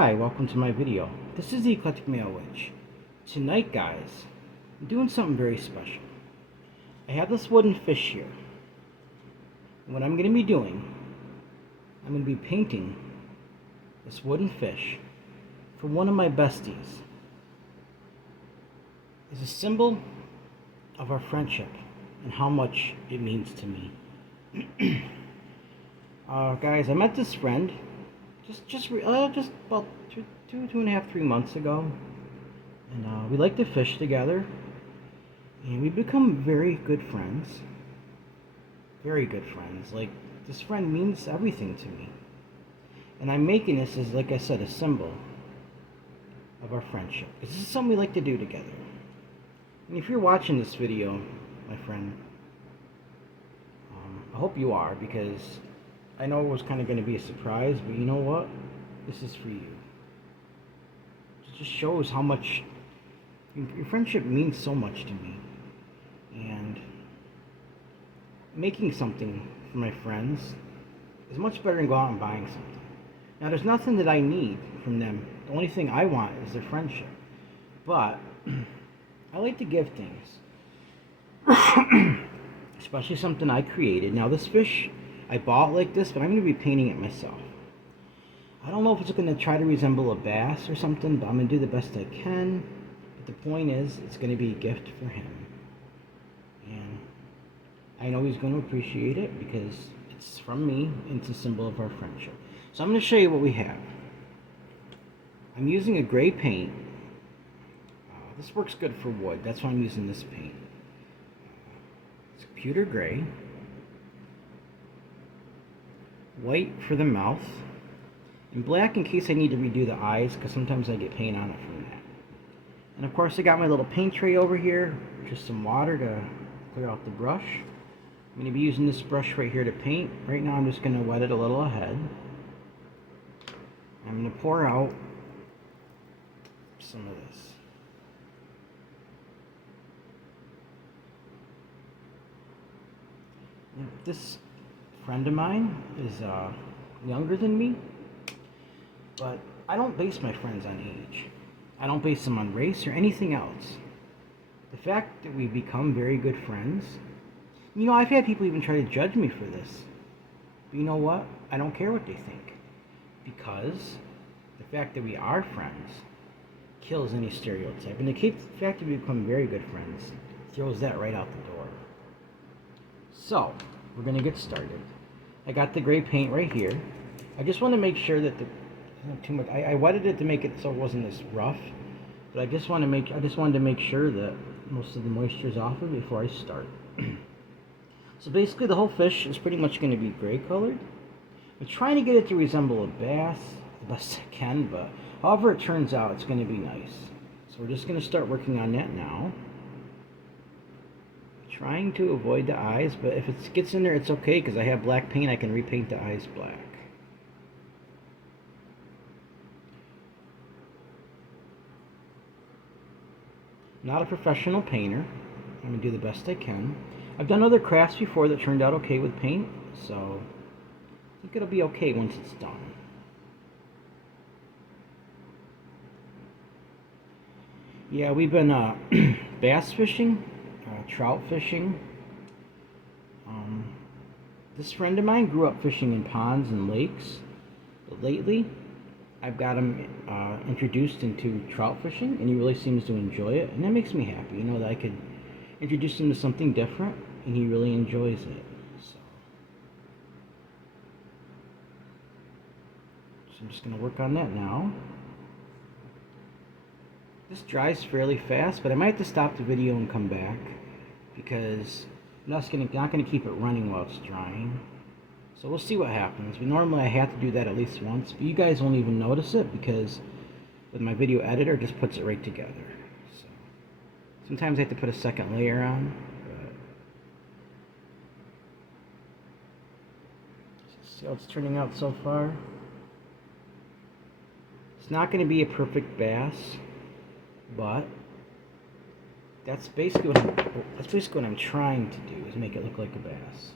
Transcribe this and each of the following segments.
Hi, welcome to my video. This is the Eclectic Male Witch. Tonight, guys, I'm doing something very special. I have this wooden fish here. What I'm going to be doing, I'm going to be painting this wooden fish for one of my besties. It's a symbol of our friendship and how much it means to me. Guys, I met this friend just about two and a half, 3 months ago, and we like to fish together, and we've become very good friends. Very good friends. Like, this friend means everything to me, and I'm making this as, like I said, a symbol of our friendship. This is something we like to do together. And if you're watching this video, my friend, I hope you are, because I know it was kind of going to be a surprise, but you know what? This is for you. It just shows how much your friendship means so much to me. And making something for my friends is much better than going out and buying something. Now, there's nothing that I need from them. The only thing I want is their friendship. But I like to give things. Especially something I created. Now, this fish, I bought like this, but I'm going to be painting it myself. I don't know if it's going to try to resemble a bass or something, but I'm going to do the best I can. But the point is, it's going to be a gift for him. And I know he's going to appreciate it because it's from me, and it's a symbol of our friendship. So I'm going to show you what we have. I'm using a gray paint. This works good for wood. That's why I'm using this paint. It's pewter gray. White for the mouth, and black in case I need to redo the eyes, because sometimes I get paint on it from that. And of course I got my little paint tray over here, just some water to clear out the brush. I'm going to be using this brush right here to paint. Right now I'm just going to wet it a little ahead. I'm going to pour out some of this. This friend of mine is younger than me, but I don't base my friends on age. I don't base them on race or anything else. The fact that we've become very good friends, you know, I've had people even try to judge me for this. But you know what? I don't care what they think, because the fact that we are friends kills any stereotype, and the fact that we become very good friends throws that right out the door. So, we're going to get started. I got the gray paint right here. I just want to make sure that not too much. I wetted it to make it so it wasn't as rough, but I just wanted to make sure that most of the moisture is off of it before I start. So basically, the whole fish is pretty much going to be gray colored. I'm trying to get it to resemble a bass the best I can, but however it turns out, it's going to be nice. So we're just going to start working on that now. Trying to avoid the eyes, but if it gets in there, it's okay, because I have black paint. I can repaint the eyes black. Not a professional painter. I'm going to do the best I can. I've done other crafts before that turned out okay with paint, so I think it'll be okay once it's done. Yeah, we've been bass fishing, trout fishing. This friend of mine grew up fishing in ponds and lakes, but lately I've got him introduced into trout fishing, and he really seems to enjoy it, and that makes me happy, you know, that I could introduce him to something different, and he really enjoys it. So I'm just going to work on that now. This dries fairly fast, but I might have to stop the video and come back, because I'm not going to keep it running while it's drying. So we'll see what happens. But normally I have to do that at least once, but you guys won't even notice it, because with my video editor, it just puts it right together. So sometimes I have to put a second layer on, but see how it's turning out so far. It's not going to be a perfect bass, but that's basically what I'm trying to do, is make it look like a bass.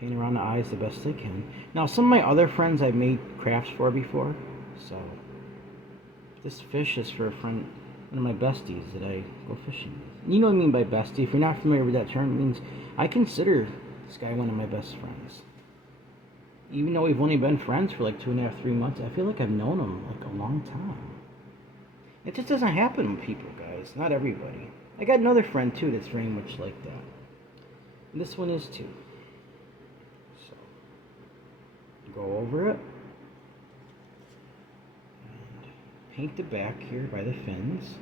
paint around the eyes the best I can. Now, some of my other friends I've made crafts for before, so this fish is for a friend, one of my besties that I go fishing with. You know what I mean by bestie. If you're not familiar with that term, it means I consider this guy one of my best friends. Even though we've only been friends for like 2.5, 3 months, I feel like I've known him like a long time. It just doesn't happen with people, guys. Not everybody. I got another friend too that's very much like that. And this one is too. So, go over it. And paint the back here by the fins.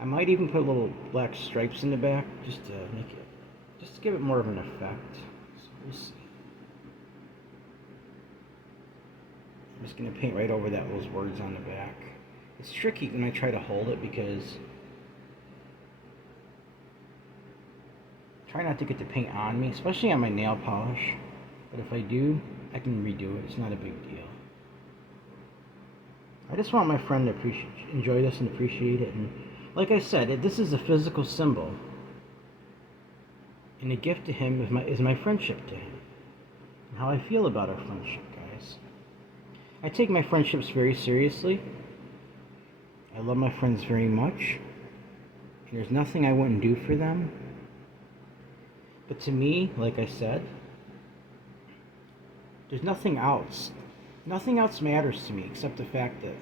I might even put little black stripes in the back just to give it more of an effect. So we'll see. I'm just going to paint right over those words on the back. It's tricky when I try to hold it because I try not to get the paint on me, especially on my nail polish. But if I do, I can redo it. It's not a big deal. I just want my friend to enjoy this and appreciate it. And like I said, this is a physical symbol. And a gift to him is my friendship to him. And how I feel about our friendship, guys. I take my friendships very seriously. I love my friends very much. And there's nothing I wouldn't do for them. But to me, like I said, there's nothing else. Nothing else matters to me except the fact that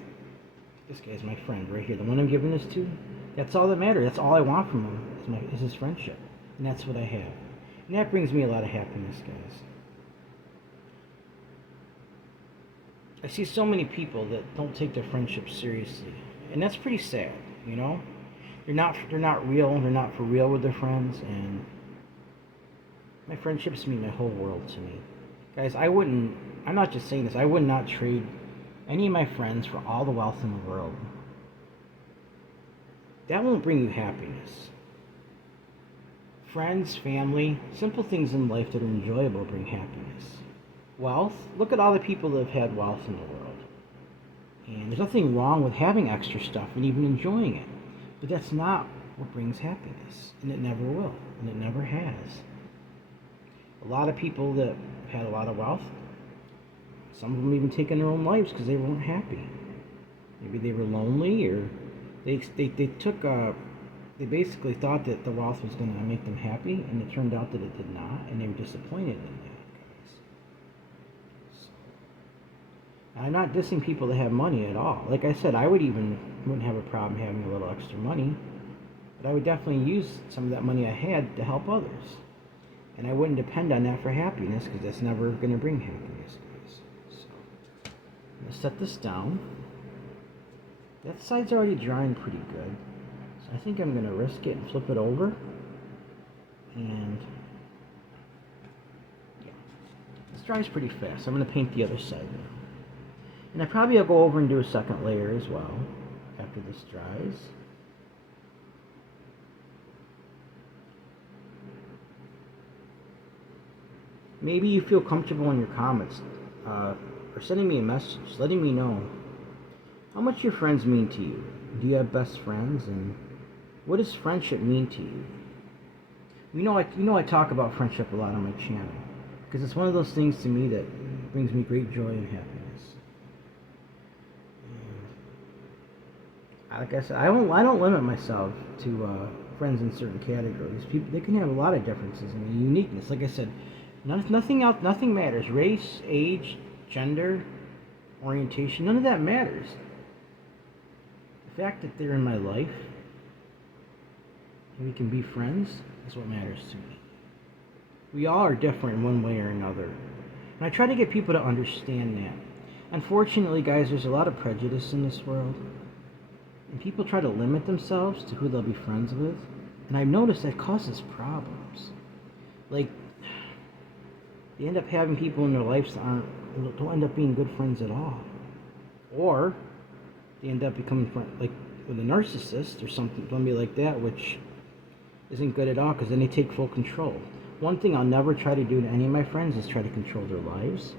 this guy's my friend right here. The one I'm giving this to, that's all that matters. That's all I want from him is his friendship. And that's what I have. And that brings me a lot of happiness, guys. I see so many people that don't take their friendships seriously. And that's pretty sad, you know? They're not real, they're not for real with their friends, and my friendships mean the whole world to me. Guys, I'm not just saying this, I would not trade any of my friends for all the wealth in the world. That won't bring you happiness. Friends, family, simple things in life that are enjoyable bring happiness. Wealth, look at all the people that have had wealth in the world. And there's nothing wrong with having extra stuff and even enjoying it. But that's not what brings happiness. And it never will. And it never has. A lot of people that had a lot of wealth, some of them even taken their own lives because they weren't happy. Maybe they were lonely, or they basically thought that the wealth was going to make them happy, and it turned out that it did not, and they were disappointed in that, guys. So, I'm not dissing people that have money at all. Like I said, I wouldn't have a problem having a little extra money, but I would definitely use some of that money I had to help others. And I wouldn't depend on that for happiness, because that's never going to bring happiness, guys. So, I'm going to set this down. That side's already drying pretty good. So I think I'm going to risk it and flip it over. And yeah, this dries pretty fast. I'm going to paint the other side now. And I probably will go over and do a second layer as well after this dries. Maybe you feel comfortable in your comments or sending me a message, letting me know how much your friends mean to you. Do you have best friends, and what does friendship mean to you? You know I talk about friendship a lot on my channel because it's one of those things to me that brings me great joy and happiness. And like I said, I don't limit myself to friends in certain categories. People, they can have a lot of differences and uniqueness. Like I said, nothing else, nothing matters. Race, age, gender, orientation, none of that matters. The fact that they're in my life and we can be friends is what matters to me. We all are different in one way or another. And I try to get people to understand that. Unfortunately, guys, there's a lot of prejudice in this world. And people try to limit themselves to who they'll be friends with. And I've noticed that causes problems. Like, they end up having people in their lives that don't end up being good friends at all. Or they end up becoming like with a narcissist or somebody like that, which isn't good at all because then they take full control. One thing I'll never try to do to any of my friends is try to control their lives.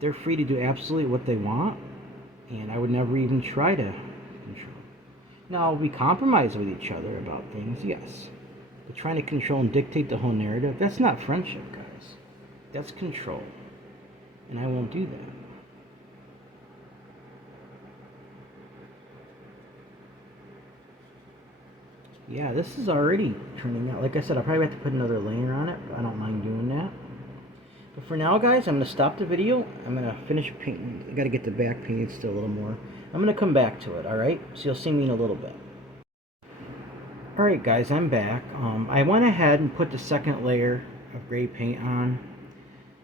They're free to do absolutely what they want, and I would never even try to control. Now, we compromise with each other about things, yes. But trying to control and dictate the whole narrative, that's not friendship, guys. That's control. And I won't do that. Yeah, this is already turning out. Like I said, I'll probably have to put another layer on it, but I don't mind doing that. But for now, guys, I'm going to stop the video. I'm going to finish painting. I got to get the back painted still a little more. I'm going to come back to it, alright? So you'll see me in a little bit. Alright, guys, I'm back. I went ahead and put the second layer of gray paint on.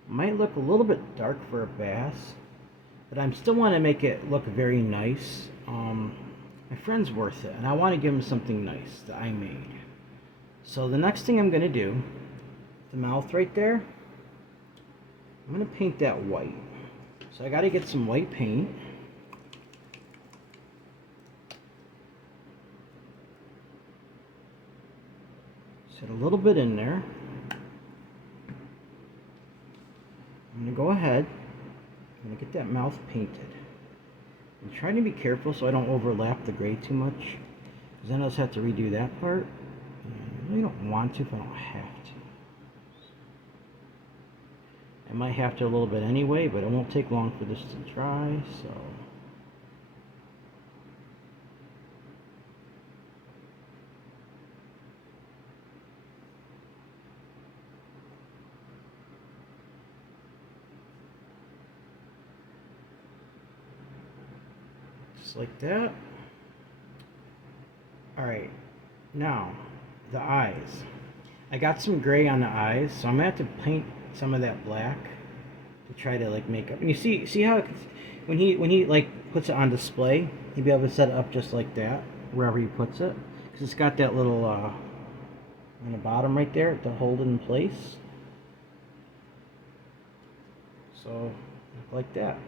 Might look a little bit dark for a bass, but I still want to make it look very nice. My friend's worth it, and I want to give him something nice that I made. So the next thing I'm going to do, the mouth right there, I'm going to paint that white. So I got to get some white paint. Set a little bit in there. I'm going to go ahead, I'm going to get that mouth painted. I'm trying to be careful so I don't overlap the gray too much, because then I'll just have to redo that part. And I really don't want to if I don't have to. I might have to a little bit anyway, but it won't take long for this to dry, so. Just like that. Alright, now the eyes. I got some gray on the eyes, so I'm gonna have to paint some of that black to try to like make up. And you see how it's, when he like puts it on display, he'll be able to set it up just like that wherever he puts it, because it's got that little on the bottom right there to hold it in place. So like that.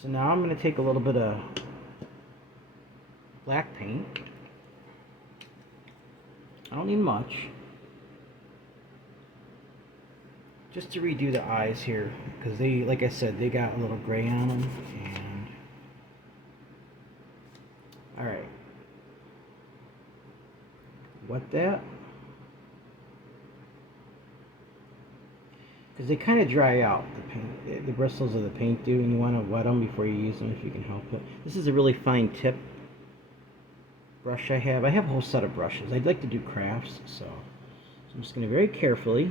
So now I'm going to take a little bit of black paint. I don't need much. Just to redo the eyes here, because they, like I said, they got a little gray on them. And all right, wet that, because they kind of dry out. The paint, the bristles of the paint do, and you want to wet them before you use them if you can help it. This is a really fine tip brush I have. I have a whole set of brushes. I'd like to do crafts, so I'm just going to very carefully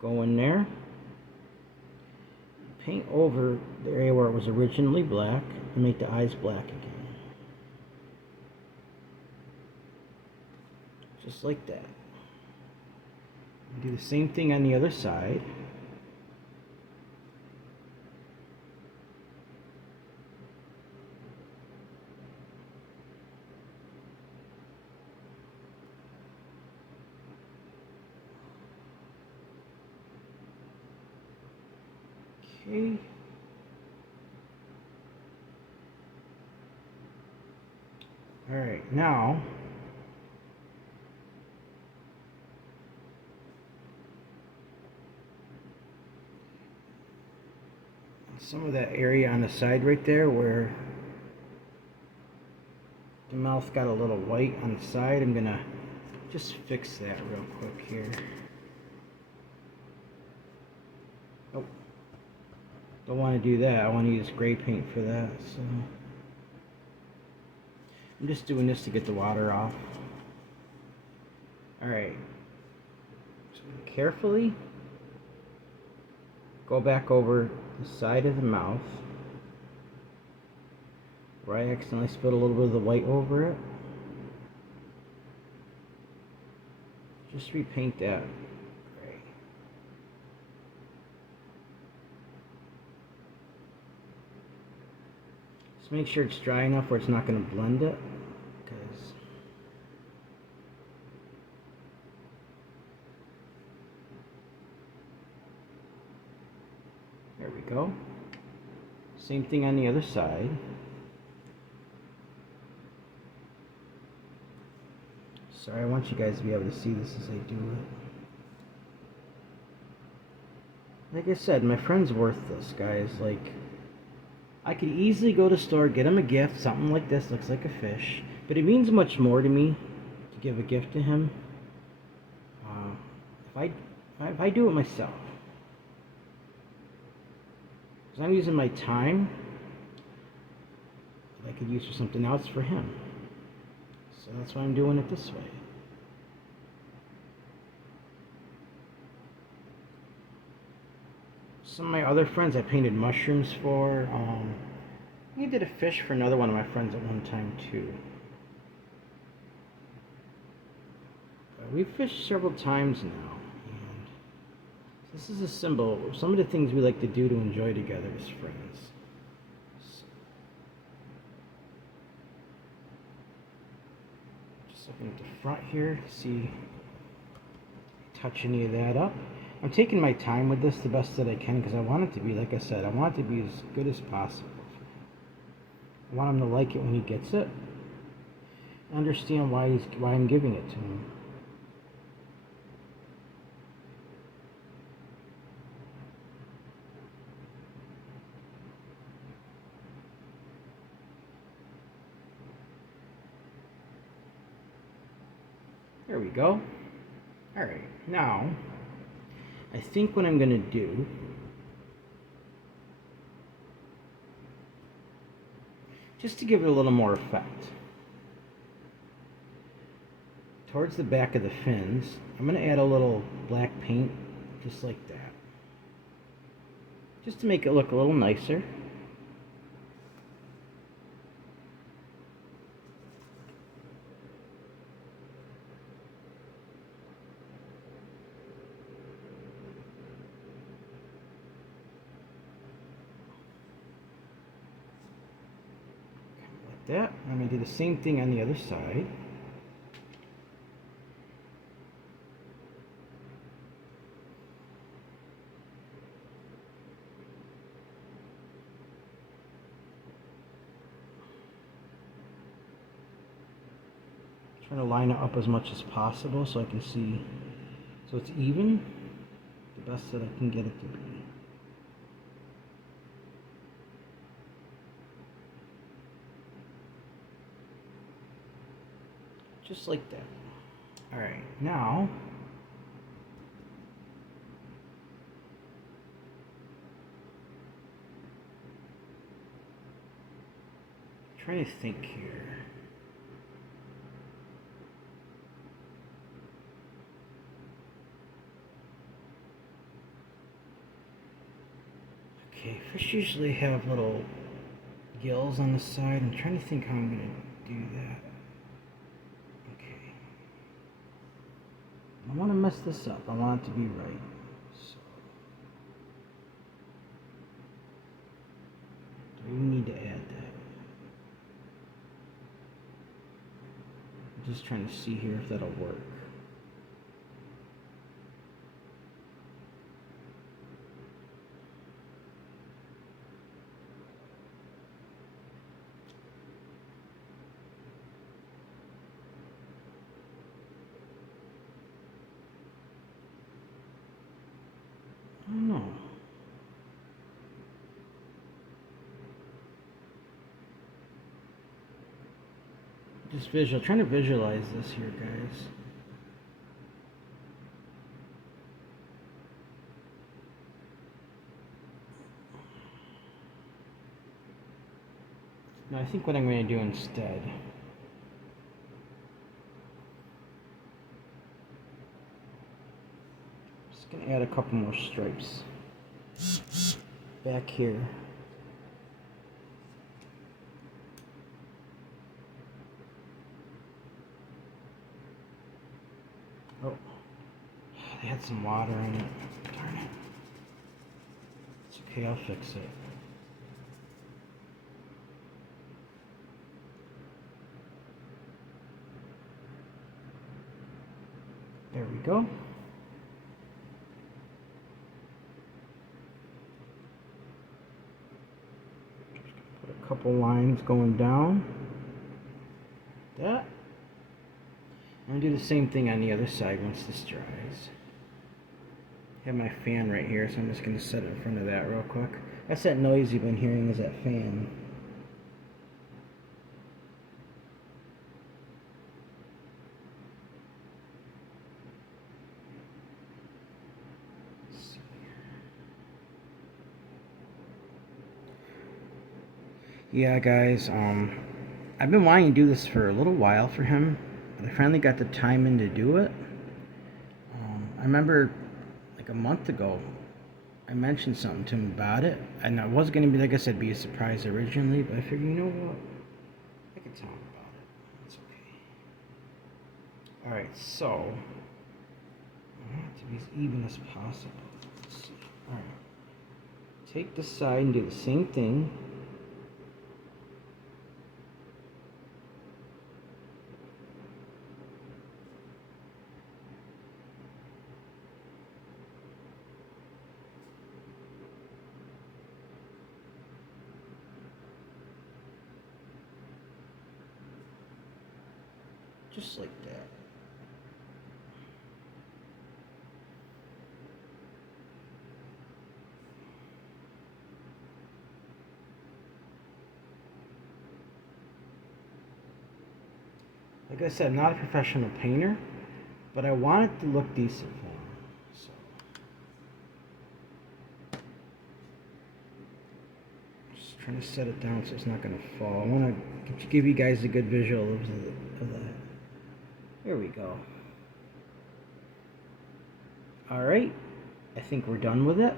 go in there, paint over the area where it was originally black, and make the eyes black again. Just like that. Do the same thing on the other side. Okay. All right, now some of that area on the side right there where the mouth got a little white on the side, I'm gonna just fix that real quick here. Oh, don't want to do that. I want to use gray paint for that, so I'm just doing this to get the water off. Alright, so carefully go back over the side of the mouth where I accidentally spilled a little bit of the white over it. Just repaint that gray. Just make sure it's dry enough where it's not going to blend it, because there we go. Same thing on the other side. Sorry, I want you guys to be able to see this as I do it. Like I said, my friend's worth this, guys. Like, I could easily go to the store, get him a gift, something like this, looks like a fish. But it means much more to me to give a gift to him uh, if I do it myself. Because I'm using my time that I could use for something else for him. So that's why I'm doing it this way. Some of my other friends I painted mushrooms for. I did a fish for another one of my friends at one time too. We've fished several times now, and this is a symbol of some of the things we like to do to enjoy together as friends. So, just looking at the front here to see touch any of that up. I'm taking my time with this the best that I can because I want it to be, like I said, I want it to be as good as possible. I want him to like it when he gets it. Understand why I'm giving it to him. There we go. Alright, now I think what I'm going to do just to give it a little more effect. Towards the back of the fins, I'm going to add a little black paint just like that. Just to make it look a little nicer. That. I'm going to do the same thing on the other side. Trying to line it up as much as possible so I can see, so it's even, the best that I can get it to be. Just like that. Alright, now trying to think here. Okay, fish usually have little gills on the side. I'm trying to think how I'm going to do that. I don't want to mess this up. I want it to be right. So, do we need to add that? I'm just trying to see here if that'll work. I don't know. Just trying to visualize this here, guys. Now I think what I'm going to do instead, just going to add a couple more stripes back here. Oh, they had some water in it. Darn it. It's okay, I'll fix it. There we go. Put a couple lines going down. That. I'm going to do the same thing on the other side once this dries. I have my fan right here, so I'm just going to set it in front of that real quick. That's that noise you've been hearing, is that fan. Yeah, guys, I've been wanting to do this for a little while for him, but I finally got the time in to do it. I remember like a month ago, I mentioned something to him about it, and I was going to be, like I said, be a surprise originally, but I figured, you know what? I can tell him about it. It's okay. Alright, so, I want it to be as even as possible. Let's see. Alright. Take the side and do the same thing. Just like that. Like I said, I'm not a professional painter, but I want it to look decent for him. So, just trying to set it down so it's not going to fall. I want to give you guys a good visual of that. There we go. Alright, I think we're done with it.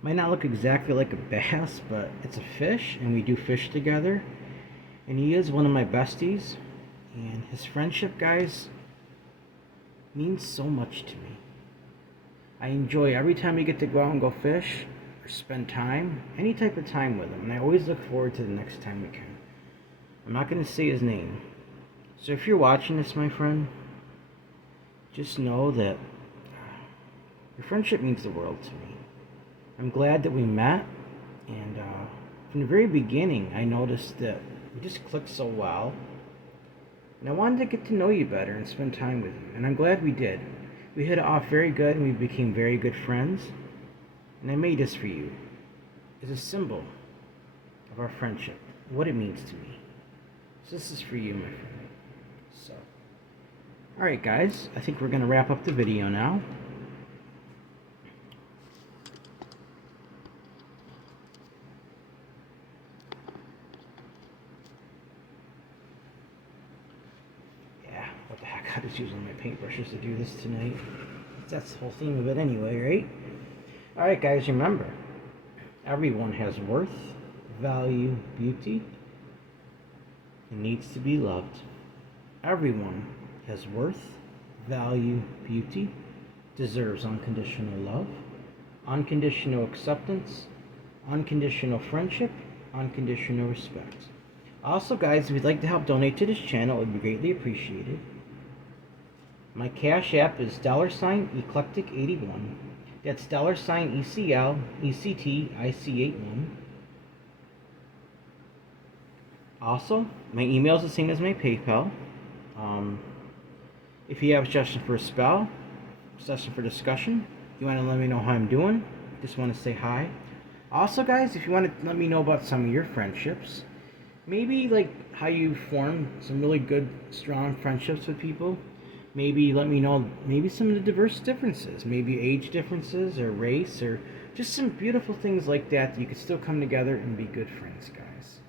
Might not look exactly like a bass, but it's a fish, and we do fish together. And he is one of my besties, and his friendship, guys, means so much to me. I enjoy every time we get to go out and go fish, or spend time, any type of time with him, and I always look forward to the next time we can. I'm not going to say his name. So if you're watching this, my friend, just know that your friendship means the world to me. I'm glad that we met, and from the very beginning, I noticed that we just clicked so well, and I wanted to get to know you better and spend time with you, and I'm glad we did. We hit it off very good, and we became very good friends, and I made this for you as a symbol of our friendship, what it means to me. So this is for you, my friend. So, alright guys, I think we're going to wrap up the video now. What the heck, I was using my paintbrushes to do this tonight. That's the whole theme of it anyway, right? Alright guys, remember, everyone has worth, value, beauty, and needs to be loved. Everyone has worth, value, beauty, deserves unconditional love, unconditional acceptance, unconditional friendship, unconditional respect. Also guys, if you'd like to help donate to this channel, it would be greatly appreciated. My Cash App is $Eclectic81. That's $ECLECTIC81. Also, my email is the same as my PayPal. If you have a suggestion for a spell, session for discussion, you want to let me know how I'm doing, just want to say hi. Also guys, if you want to let me know about some of your friendships, maybe like how you form some really good, strong friendships with people. Maybe let me know maybe some of the diverse differences, maybe age differences or race or just some beautiful things like that you could still come together and be good friends, guys.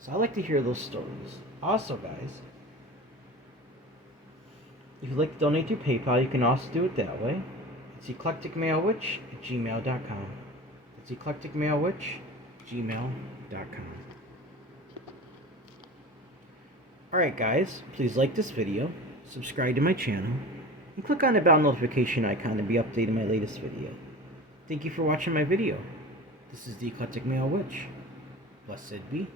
So I like to hear those stories. Also, guys, if you'd like to donate through PayPal, you can also do it that way. It's eclecticmalewitch@gmail.com. It's eclecticmalewitch@gmail.com. Alright guys, please like this video, subscribe to my channel, and click on the bell notification icon to be updated on my latest video. Thank you for watching my video. This is the Eclectic Male Witch. Blessed be.